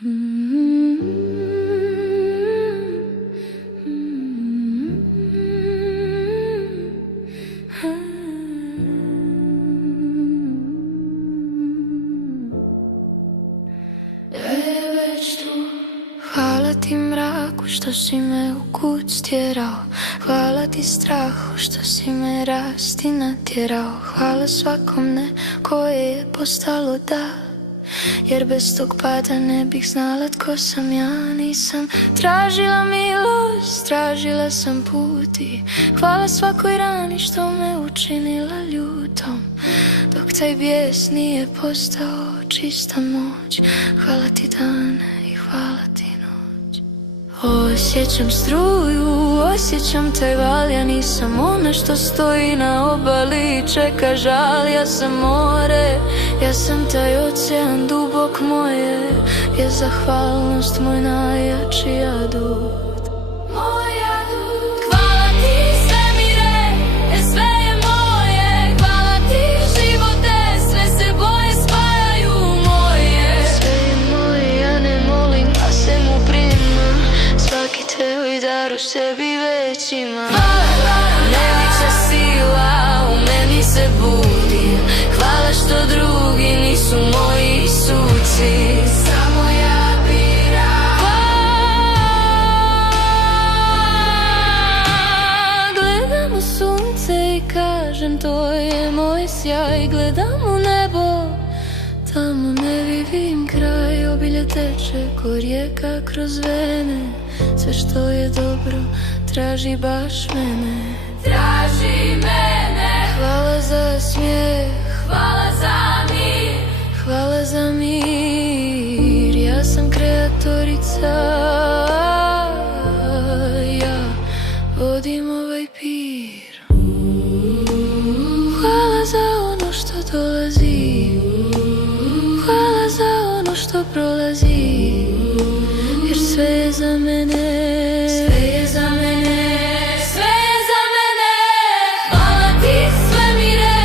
Hvala ti mraku što si me u kuc stjerao, hvala ti strahu što si me rasti natjerao, hvala svakom ne koje je postalo da, jer bez tog pada ne bih znala tko sam ja. Nisam tražila milost, tražila sam put i hvala svakoj rani što me učinila ljutom, dok taj bijes nije postao čista moć. Hvala ti dane i hvala ti noć. Osjećam struju, osjećam taj val, ja nisam ona što stoji na obali i čeka žal. Ja sam more, ja sam taj ocean dubok, moje je zahvalnost moj najjači adut. Hvala ti svemire, jer sve je moje, hvala ti živote, sve se boje spajaju moje. Sve je moje, ja ne molim, a se mu primam, svaki tvoj dar u sebi već imam. Nevića sila u meni se budi, hvala što drugi nisu moji suci, samo ja biram. Gledam u sunce i kažem to je moj sjaj, gledam u nebo, tamo ne vidim kraj. Obilje teče ko rijeka kroz vene, sve što je dobro traži baš mene. Traži mene. Hvala za smijeh, hvala za mir, hvala za mir. Ja sam kreatorica, ja vodim ovaj pir. Hvala za ono što dolazi, hvala za ono što prolazi, jer sve je za mene. Sve je za mene, sve je za mene. Hvala ti svemire,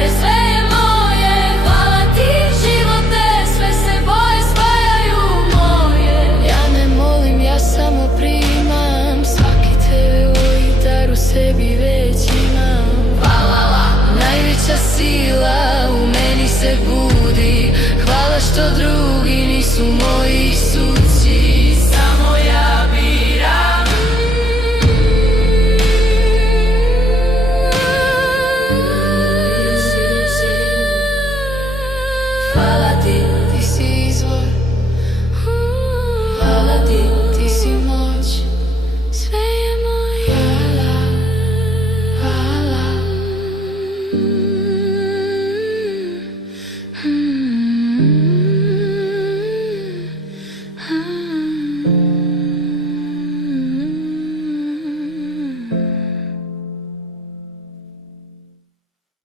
jer sve je moje, hvala ti živote, sve se boje spajaju moje. Ja ne molim, ja samo primam, svaki tvoj dar u sebi već imam. Hvala, najveća sila u meni se budi, hvala što drugi